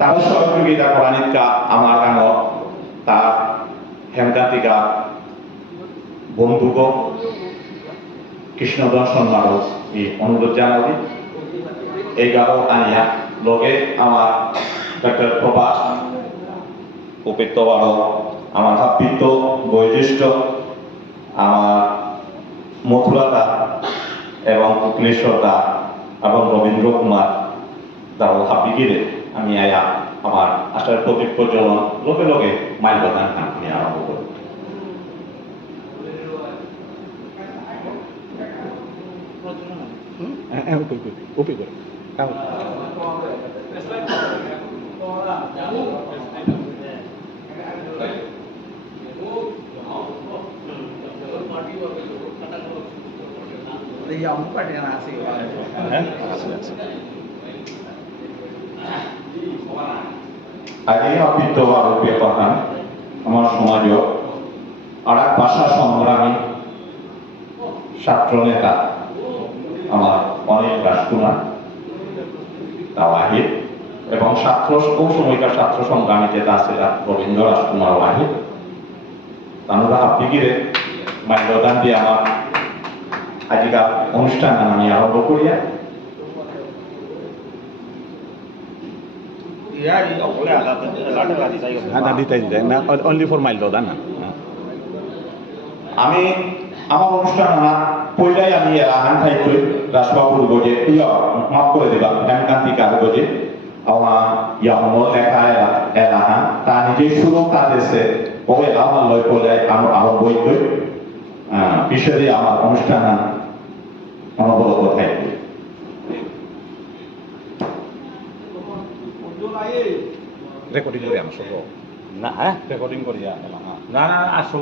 তার সহযোগিতা করানিকা আমার গান তার হেমকান্তিকা বন্ধুগ কৃষ্ণ দর্শন মানুষ এই অনুরোধ জানাবি এই গাও আনিয়া লগে আমার ডক্টর প্রভাস উপেত্য বারো আমার হাপিত্য বয়োজ্যেষ্ঠ আমার মথুরাদা এবং উকলেশ্বরদা এবং রবীন্দ্র কুমার দাও হাপিগিরে আমি আয়া আমার আশার প্রতীক প্রজ্বলন লগে লগে মাইলবাদান আমি আরম্ভ করি আগে অবৃত্ত আরোপে কথা আমার সমাজও আর এক ভাষা সংগ্রামী ছাত্র নেতা আমার অনেক রাজকুমার ওয়াহিদ এবং ছাত্র সময়কার ছাত্র সংগ্রামীতে তাছাড়া রবীন্দ্র রাজকুমার ওয়াহিদ তারা হাপিগিরে মাইলদান দিয়ে আমার আজকাল অনুষ্ঠান আমি আরম্ভ করিয়া only for Maildodan. আমি আমার অনুষ্ঠান পয়লাই আমি এলাহান খাই করি রাজবাবুর গজে মাফ করে দিবা হেমকান্তিকার গজে আমার ইয়ামল লেখা এলাহান তা নিজে শুরু কাঁদেছে ও এলাহান লয় পয়লাই আমার বই কই বিষয়ে আমার অনুষ্ঠান অনবরত থাকবে Recording করে আমি সব না হ্যাঁ রেকর্ডিং করি না না আসো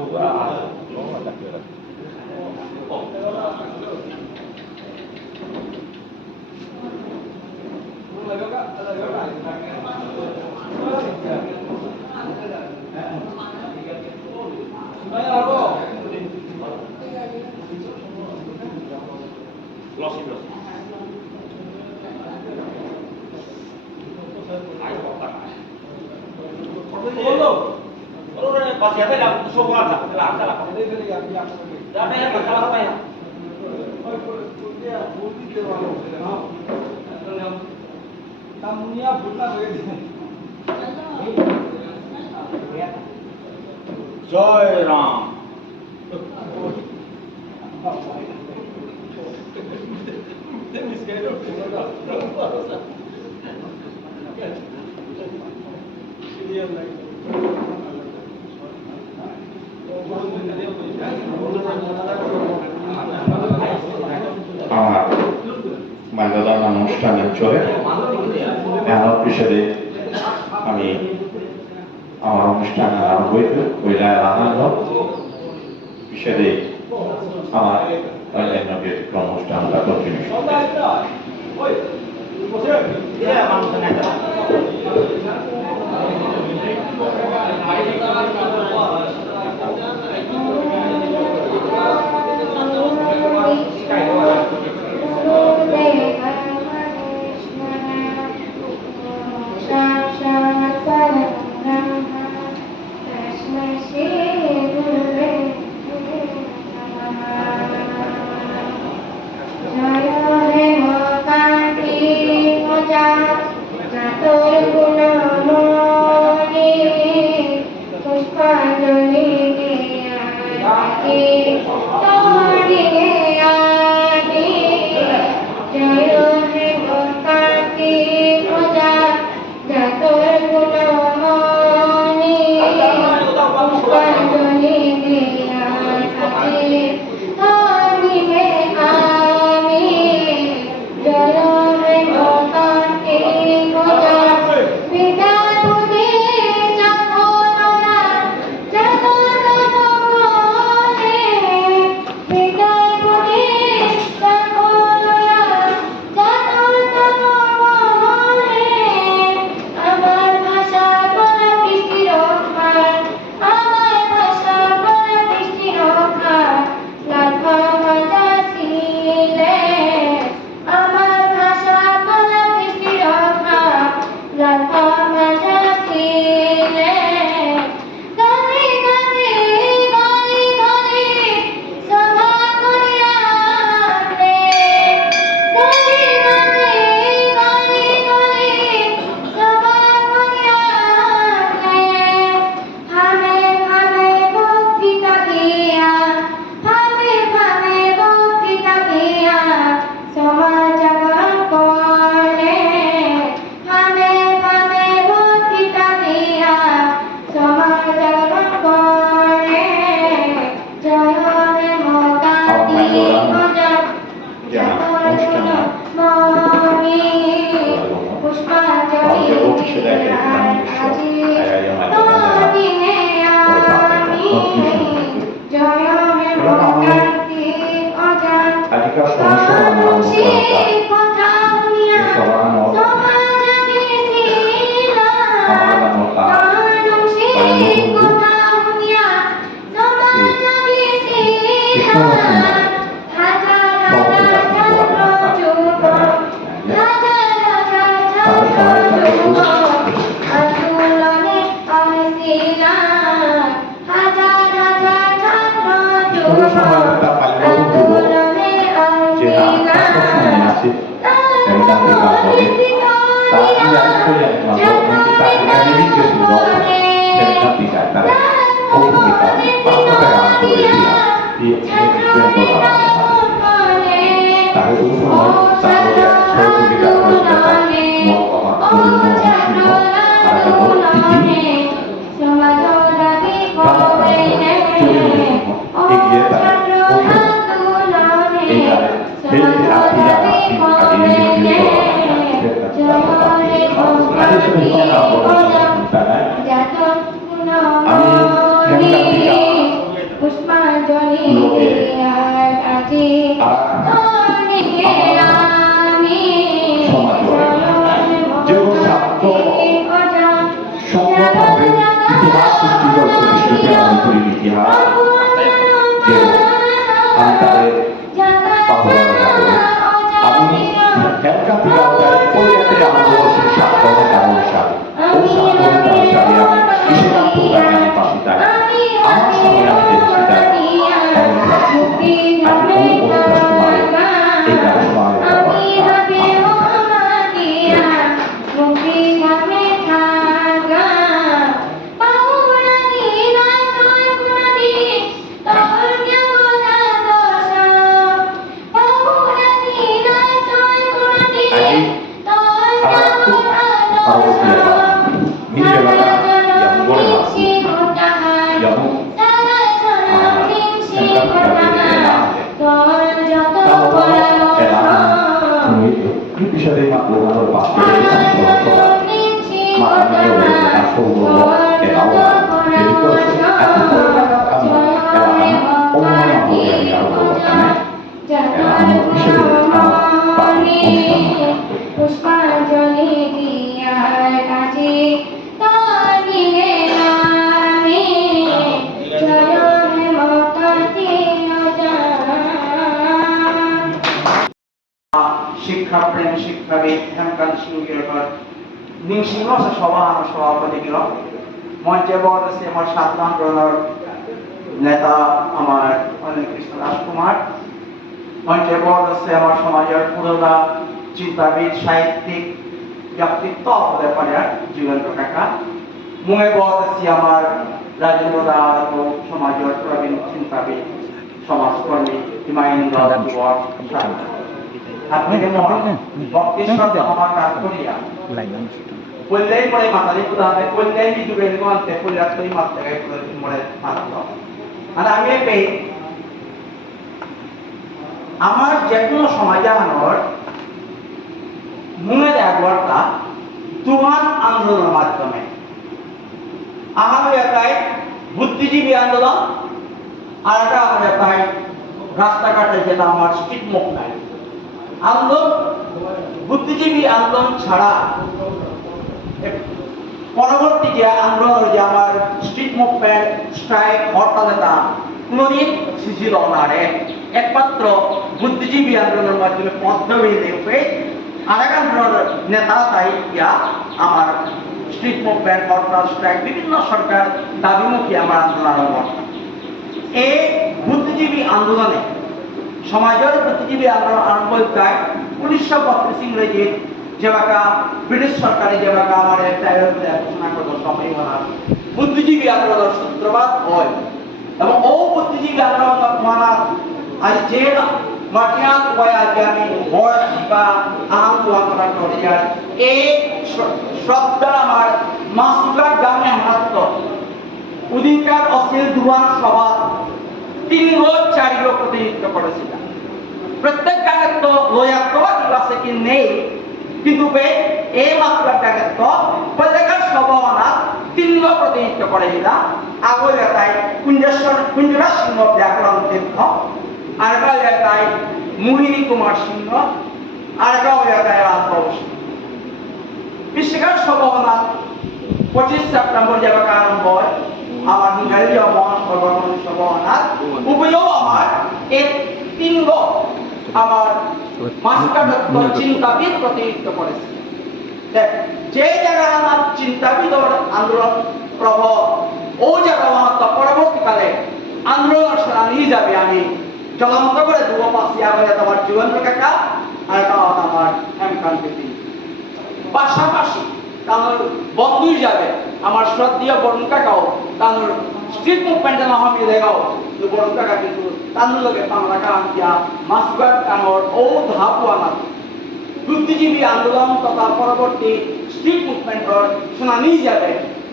Pasti ada yang semua lah. Tapi yang masalah apa ya? Tamunya buta begitu. Joy Ram. আমার মাইলদান অনুষ্ঠানের চলে এমন বিষয়ে আমি আমার অনুষ্ঠান আরম্ভ হইতে ওইলায় আনন্দ বিষয়ে আমার অন্যান্য ব্যতিক্রম অনুষ্ঠানটা continue sociedad che danno il show ai আজকাল সমস্যা শিক্ষাপ্রেম শিক্ষাবিদ হেমকান্ত সিংহের নিংসিংহ সভা সভাপতি মঞ্চে বসে আমার ছাত্র আন্দোলনের নেতা আমার কৃষ্ণ রাজকুমার, মঞ্চে বসে আমার সমাজের পুরোদা চিন্তাবিদ সাহিত্যিক ব্যক্তিত্ব হতে পারে জীবেন্দ্র কাকা, মুখে বসে আমার রাজেন্দ্র দা সমাজের প্রবীণ চিন্তাবিদ সমাজকর্মী হিমায়ুন্দ্র আপনি বক্তেশ্বর আমার কাজ করিয়া কল্যাণ পরে মাতারি পুরাতে কল্যাণ যুগে মানতে কল্যাণ মারতে মরে মারত আর আমি পেয়ে আমার যে কোনো সমাজানোর মনের একবারটা তোমার আন্দোলনের মাধ্যমে আমার এলাকায় বুদ্ধিজীবী আন্দোলন আর একটা আমার এলাকায় রাস্তাঘাটে যেটা আমার স্ট্রিট মুভমেন্ট আন্দোলন। বুদ্ধিজীবী আন্দোলন ছাড়া পরবর্তী যে আন্দোলন যে আমার স্ট্রিট মুভমেন্ট স্ট্রাইক হরতালতা কোনোদিন সৃষ্টি না একমাত্র বুদ্ধিজীবী আন্দোলনের মাধ্যমে পদ্ধতি দেখবে আরেক আন্দোলনের নেতা তাই ইয়া আমার স্ট্রিট মুভমেন্ট হরতাল স্ট্রাইক বিভিন্ন সরকার দাবিমুখী আমার আন্দোলনের এই বুদ্ধিজীবী আন্দোলনে সমাজের বুদ্ধিজীবী আন্দোলন আরম্ভ হয় 1932 ইংরেজি যেবাকা ব্রিটিশ সরকারি যেবাকা আমার ঘোষণা করল সময় বুদ্ধিজীবী আন্দোলনের সূত্রপাত হয় এবং ও বুদ্ধিজীবী আন্দোলন মানার আজ যে মাটিয়ান উপায় আজকে আমি বয়স বা আন্দোলন করি এই শব্দ আমার মাসুকার গ্রামে মাত্র অধিকার অশ্লীল দুয়ার সভা 3 রোজ 4 রোজ প্রতিনিধিত্ব করেছিলেন। প্রত্যেক গানের তো লয়াত্মবাদী আছে কি নেই, কিন্তু এই মাত্রাটাকে তো প্রত্যেকের সম্ভাবনা তিনগ প্রতিনিধিত্ব করে দিলা আগল তাই কুঞ্জরা সিংহ ব্যাকরণ তীর্থ আর তাই মোহিনী কুমার সিংহ আর তাই রাজবাবু সিংহ বিশ্বকার সম্ভাবনা 25 সেপ্টেম্বর যাবে কারণ হয় আমার হিঙ্গালী মহান সর্বমন সম্ভাবনা উভয়ও আমার এই তিনগ আমার মাস্টার চিন্তাবিদ প্রতিনিধিত্ব করেছে যে জায়গা আমার চিন্তাবিদ আন্দোলন প্রভাব ও জায়গা আমার পরবর্তীকালে আন্দোলন সেনানি যাবে আমি জ্বলন্ত করে দুটো পাশিয়া হয়ে তোমার জীবন্ত কাকা আর আমার হেমকান্তি পাশাপাশি তানোর বন্ধুই যাবে আমার শ্রদ্ধেয় বরুণ কাকাও তানোর স্ট্রিট মুভমেন্টে না হমি দেখাও কিন্তু বরুণ কাকা কিন্তু তানোর লগে বাংলা কাম দিয়া মাসগার তানোর ও ধাপু আমার বুদ্ধিজীবী আন্দোলন তথা পরবর্তী স্ট্রিট মুভমেন্টর শুনানি যাবে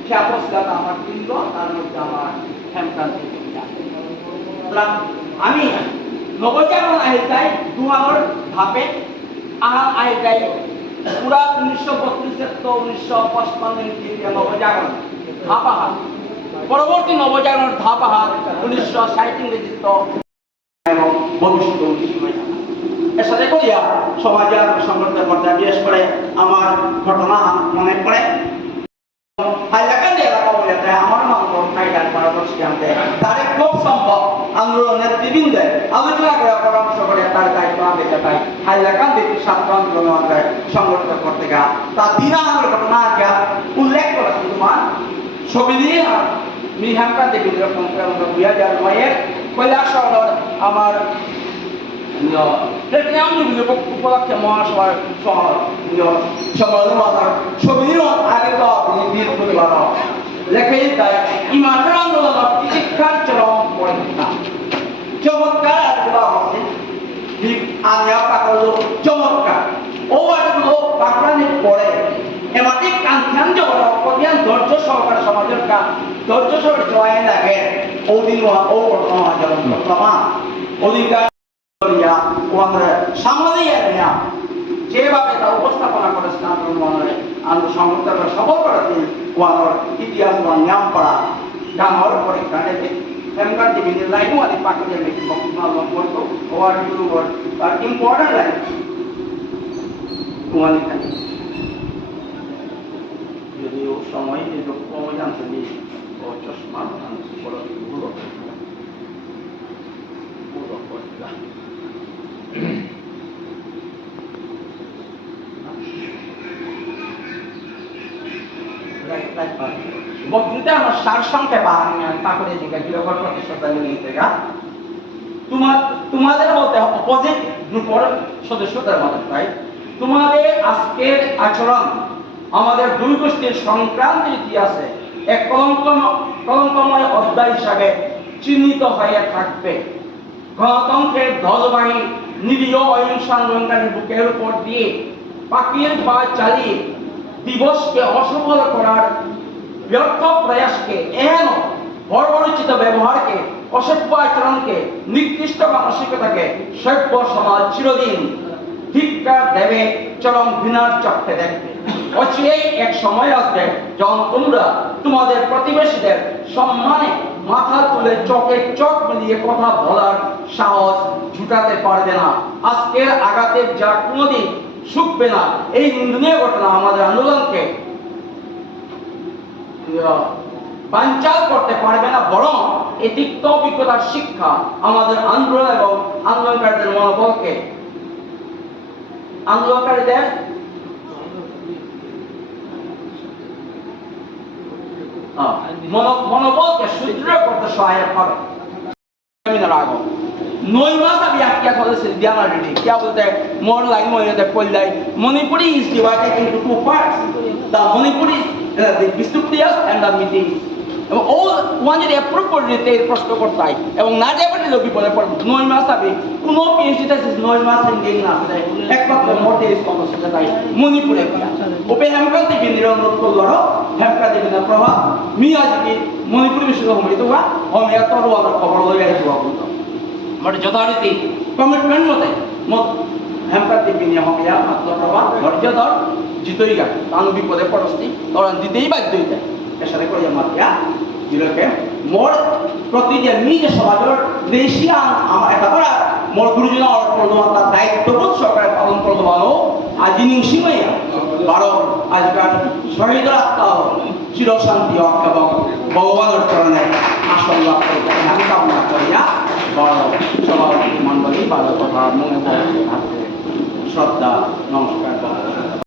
খ্যাপসলাত আমার কেন্দ্র তার মধ্যে আমার হেমকান্তি আমি নবজাগরণ আহিতাই দুয়ানোর ধাপে আহিতাই পুরা 1932 তো 1955 নবজাগরণ ধাপাহাত পরবর্তী নবজাগরণ ধাপাহাত 1960 ইংরেজিত এবং ভবিষ্যৎ এর সাথে করিয়া সমাজে সংগঠন করতে বিশেষ করে আমার ঘটনা মনে পড়ে হাইলাকান্দি এলাকা বলে আমার মানব টাইগার পারদর্শী আনতে তারে খুব সম্ভব আন্দোলন নেতৃবৃন্দে আলোচনা করে পরামর্শ করে তার দায়িত্ব আনতে চাই হাইলাকান্দি ছাত্র আন্দোলন সংগঠিত করতে গা তা দিন আমার ঘটনা আজকে উল্লেখ করেছেন তোমার ছবি দিয়ে মিহামকান্দি বিদ্রোহ সংক্রান্ত 2009 কৈলাস শহর আমার উপলক্ষে মহাসভার ছবির আগে তো লেখে ইমানের আন্দোলন শিক্ষার চরম পরীক্ষা চমৎকার চমৎকার ও আটগুলো পাকড়ানি পড়ে এমাটি কান্থান জগৎ অপদিয়ান ধৈর্য সহকার সমাজের কাজ ধৈর্য সহকার জয় লাগে ওদিন ও বর্তমান জগৎ অধিকার যেভাবে তা উপস্থাপনা করেছেন আন্দোলন সংগঠন সফল করেছেন ওয়ানোর ইতিহাস বা নাম পড়া ডাঙর পরীক্ষা নেবে হেমকান্তি বিদের লাইনও আদি পাকিয়ে মেকি বক্তব্য করতো ওয়ার টু ওয়ার আর ইম্পর্টেন্ট লাইন ওয়ান এখানে যদিও সময় যেটুকু জানতে দিই ও চশমা ভুল বক্তৃতা আমার সার সংক্ষেপ তারপরে কিরকম প্রতিষ্ঠাতা নিতে গা তোমাদের মধ্যে অপোজিট গ্রুপের সদস্যদের মধ্যে তাই তোমাদের আজকের আচরণ আমাদের দুই গোষ্ঠীর সংক্রান্তির ইতিহাসে এক কলঙ্কময় অধ্যায় হিসাবে চিহ্নিত হয়ে থাকবে গণতন্ত্রের ধ্বজবাহী নিরীহ অহিংস আন্দোলনকারীর বুকের উপর দিয়ে পাকিয়ে বা চালিয়ে দিবসকে অসফল করার ব্যর্থ প্রয়াসকে এহেন বর্বরচিত ব্যবহারকে অসভ্য আচরণকে নিকৃষ্ট মানসিকতাকে সভ্য সমাজ চিরদিন ধিক্কার দেবে চরম ঘৃণার চক্ষে দেখবে অচিরেই এক সময় আসবে যখন তোমরা তোমাদের প্রতিবেশীদের সম্মানে মাথা তুলে চোখে চোখ মিলিয়ে কথা বলার সাহস জুটাতে পারবে না আজকের আঘাতের যা কোনোদিন শুকবে না এই নিন্দনীয় ঘটনা আমাদের আন্দোলনকে বানচাল করতে পারবে না বরং এই তিক্ত অভিজ্ঞতার শিক্ষা আমাদের আন্দোলন এবং আন্দোলনকারীদের মনোবলকে আন্দোলনকারীদের মনোবলকে সুদৃঢ় করতে সহায়ক হবে नोई मास अभी आप क्या थोड़ा सिद्धियां मार रही क्या बोलते हैं मोर लाइन मोर होते कोई line Manipuri is divided into two parts the Manipuri the Bishtupiyas and the Miti এবং ও ওয়ান যদি অ্যাপ্রুভ করে দিতে এই প্রশ্ন করতে হয় এবং না যাবে দিলে বিপদে পড়বে নয় মাস হবে কোনো পিএইচডি থেসিস 9 মাস ইন্ডিয়ান না আছে একমাত্র মোটে স্কলারশিপ তাই মণিপুরে ওপে হেমকান্তি বিন্দির অনুরোধ করলো হেমকান্তি বিন্দির প্রভাব মিয়াজি মণিপুর বিশ্ববিদ্যালয় হইতো বা হোমিয়া তরু আমরা খবর লই আইছো বলতো মানে যথারীতি কমিটমেন্ট মতে হেমকান্তি বিন্দির হোমিয়া মাত্র প্রভাব ধৈর্য ধর জিতই গা তান বিপদে পড়স্তি তখন দিতেই বাধ্য হইতে এসারে করি আমার ইয়া জিলোকে মোর প্রতি যে নিজে সমাজের দেশি আমার এটা করা মোর গুরুজন অর্পণ তার দায়িত্ববোধ সরকার পালন করতে পারো আজি নিংসিমাইয়া বারো আজকাল শহীদ আত্মা চির শান্তি এবং ভগবানের চরণে আসন লাভ করতে আমি কামনা করিয়া বড় সভাপতি মন্ডলী বারো কথা মনে করে